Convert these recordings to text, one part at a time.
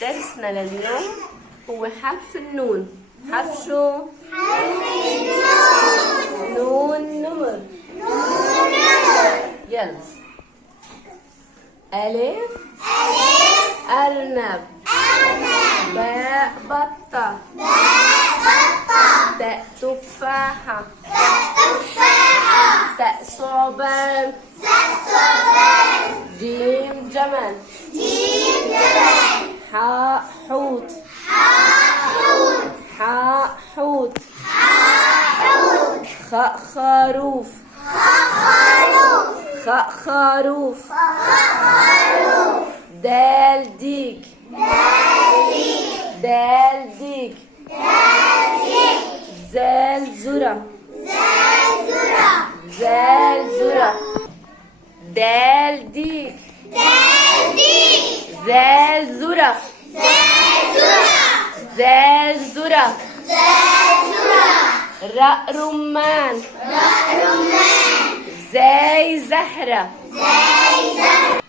درسنا لليوم هو حرف النون. حرف شو؟ حرف النون. نون نمر. نون نمر. يلا. ألف. ألف. أرنب. أرنب. باء بطة. باء بطة. تاء تفاحة. تاء تفاحة. تاء ثعبان. تاء ثعبان. جيم جمل. جيم جمل. حاء حوت. حاء حوت. حاء حوت. حاء حوت. خاء خروف. خاء خروف. خاء خروف. خاء خروف. دال ديك. دال ديك. دال ديك. دال ديك. زال ذرة. زال ذرة. زال ذرة. دال ديك. دال ديك. زال ذرة. زال ذرة. زال ذرة. زال ذرة. راء رمان. راء رمان. زاي زهرة. زاي زهرة.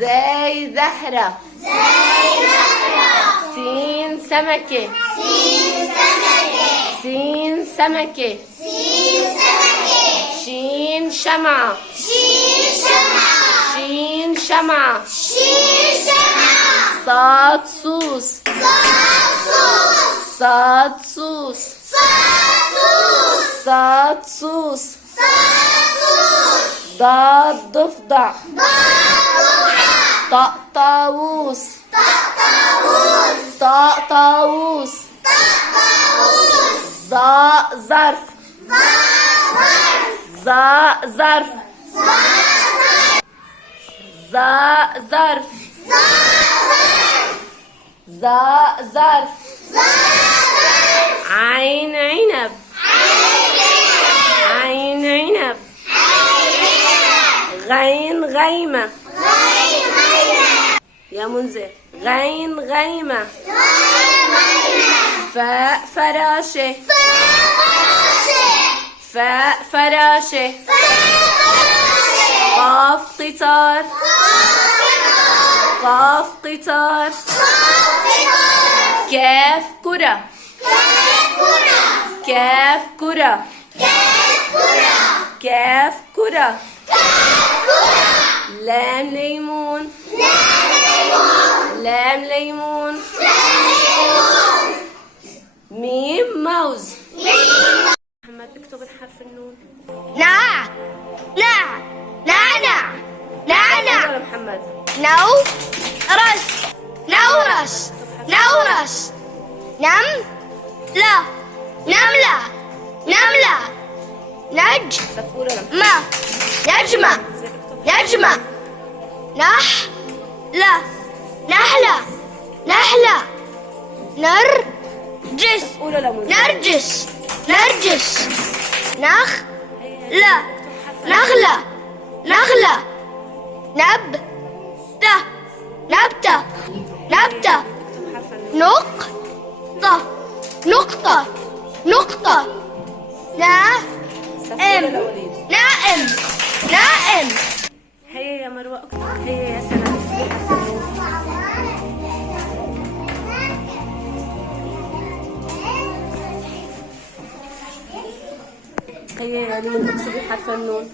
زاي زهرة. زاي زهرة. سين سمكة. سين سمكة. سين سمكة. سين سمكة. شين شمعة. شين شمعة. شين شمعة. شين شمعة. صاد سوس. صاد سوس. صاد سوس. صاد سوس. صاد سوس. صاد سوس. ضاد ضفدع. ضاد ضفدع. طاء طاووس. طاء طاووس. طاء طاووس. طاء طاووس. ظاء ظرف. ظاء ظرف. ظاء ظرف. ظاء ظرف. ظاء ظرف. ظاء ظرف. ظاء ظرف. ظاء ظرف. عين عنب. عين عنب. غين غيمة. غين غيمة. يا منذر. غين غيمة. غين غيمة. فاء فراشة. فاء فراشة. فاء فراشة. فاء فراشة. قاف قطار. قاف قاف قطار. قطار. قاف قطار. كاف كرة. كاف كرة. كاف كرة. كاف كرة. كاف كرة. كاف كرة. لام ليمون. لام ليمون. لام ليمون. لام ليمون. ميم موز. ميم. محمد اكتب الحرف النون. نع. نع. نعنع. نعنع. يلا محمد. نو. رس. نورس. نورس. نم. لا. نملة. نملة. نج. سفورة لم. ما. نجمة. نجمة. نح. لا. نحلة. نحلة. نرجس. قولوا لمن. نرجس. نرجس. نخ. لا. نخلة. نخلة. نبتة. نبتة. نبتة. حرف النون. نقطة. نقطة. نقطة. سفورة نائم. لوليد. نائم. نائم. هيا يا مروة اكتب. هيا يا سنة اكتبي حرف النون. هيا يا لين اكتبي حرف النون.